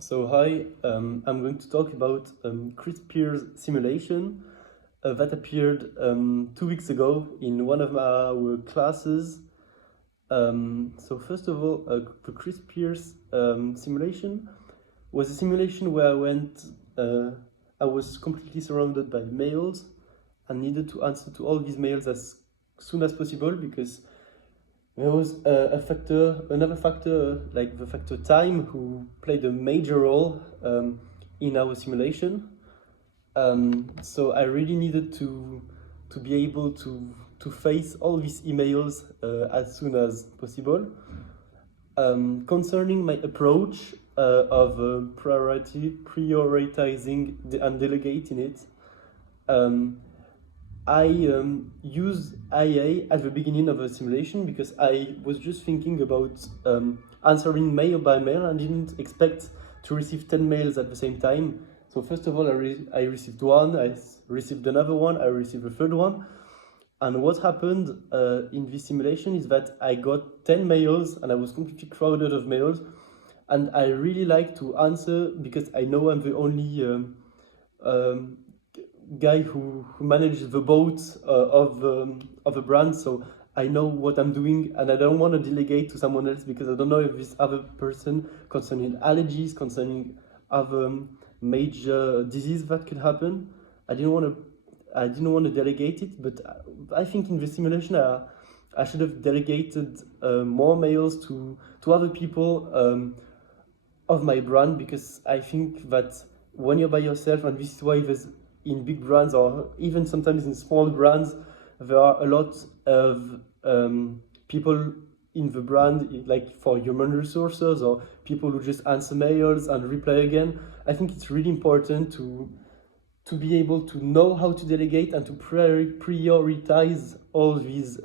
So hi, I'm going to talk about Chris Pierre's simulation that appeared 2 weeks ago in one of our classes. So first of all, the Chris Pierre's simulation was a simulation where I was completely surrounded by mails and needed to answer to all these mails as soon as possible because there was another factor, like the factor time, who played a major role in our simulation. So I really needed to be able to face all these emails as soon as possible. Concerning my approach of prioritizing and delegating it, I used IA at the beginning of the simulation because I was just thinking about answering mail by mail and didn't expect to receive 10 mails at the same time. So first of all, I received one, I received another one, I received a third one. And what happened in this simulation is that I got 10 mails and I was completely crowded of mails. And I really like to answer because I know I'm the only guy who manages the boat of a brand, so I know what I'm doing and I don't want to delegate to someone else because I don't know if this other person concerning allergies, concerning other major disease that could happen. I didn't want to delegate it, but I think in the simulation I should have delegated more mails to other people of my brand, because I think that when you're by yourself, and this is why there's in big brands or even sometimes in small brands, there are a lot of people in the brand, like for human resources or people who just answer mails and reply again. I think it's really important to be able to know how to delegate and to prioritize all these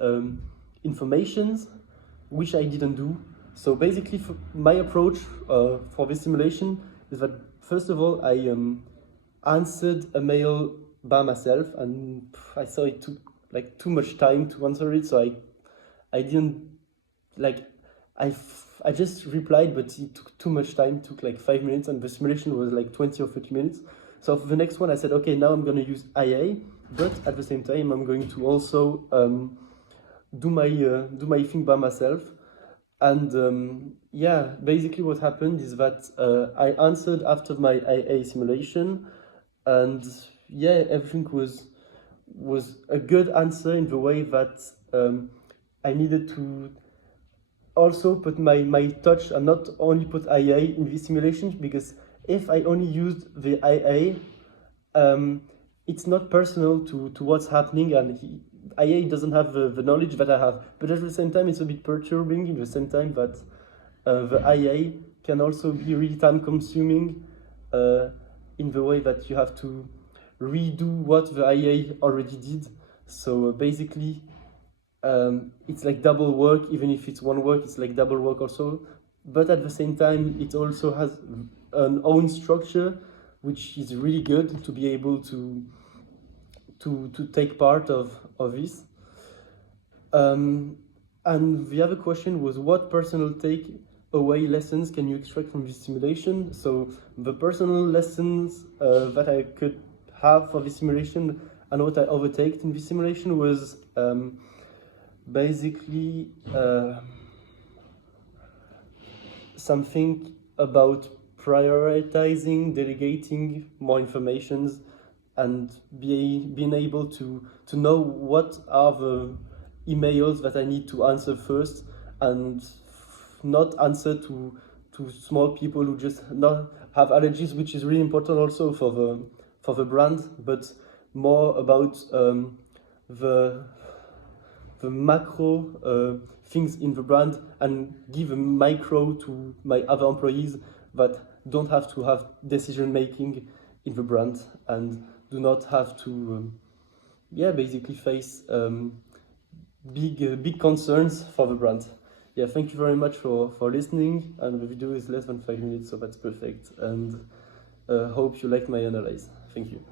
informations, which I didn't do. So basically, my approach for this simulation is that first of all, I answered a mail by myself, and I saw it took like too much time to answer it, so I didn't like I just replied, but it took too much time. It took like 5 minutes, and the simulation was like 20 or 30 minutes. So for the next one, I said, okay, now I'm going to use IA, but at the same time, I'm going to also do my thing by myself. And yeah, basically what happened is that I answered after my IA simulation. And yeah, everything was a good answer in the way that I needed to also put my touch and not only put IA in these simulations, because if I only used the IA, it's not personal to what's happening, and IA doesn't have the knowledge that I have. But at the same time, it's a bit perturbing in the same time that the IA can also be really time consuming in the way that you have to redo what the IA already did. So basically, it's like double work. Even if it's one work, it's like double work also. But at the same time, it also has an own structure, which is really good to be able to take part of this. And the other question was, what personal takeaway lessons can you extract from this simulation? So the personal lessons that I could have for this simulation and what I overtaked in this simulation was basically something about prioritizing, delegating more informations, and being able to know what are the emails that I need to answer first, and not answer to small people who just not have allergies, which is really important also for the brand, but more about the macro things in the brand, and give a micro to my other employees that don't have to have decision making in the brand and do not have to basically face big concerns for the brand. Yeah, thank you very much for listening, and the video is less than 5 minutes, so that's perfect, and hope you liked my analysis. Thank you.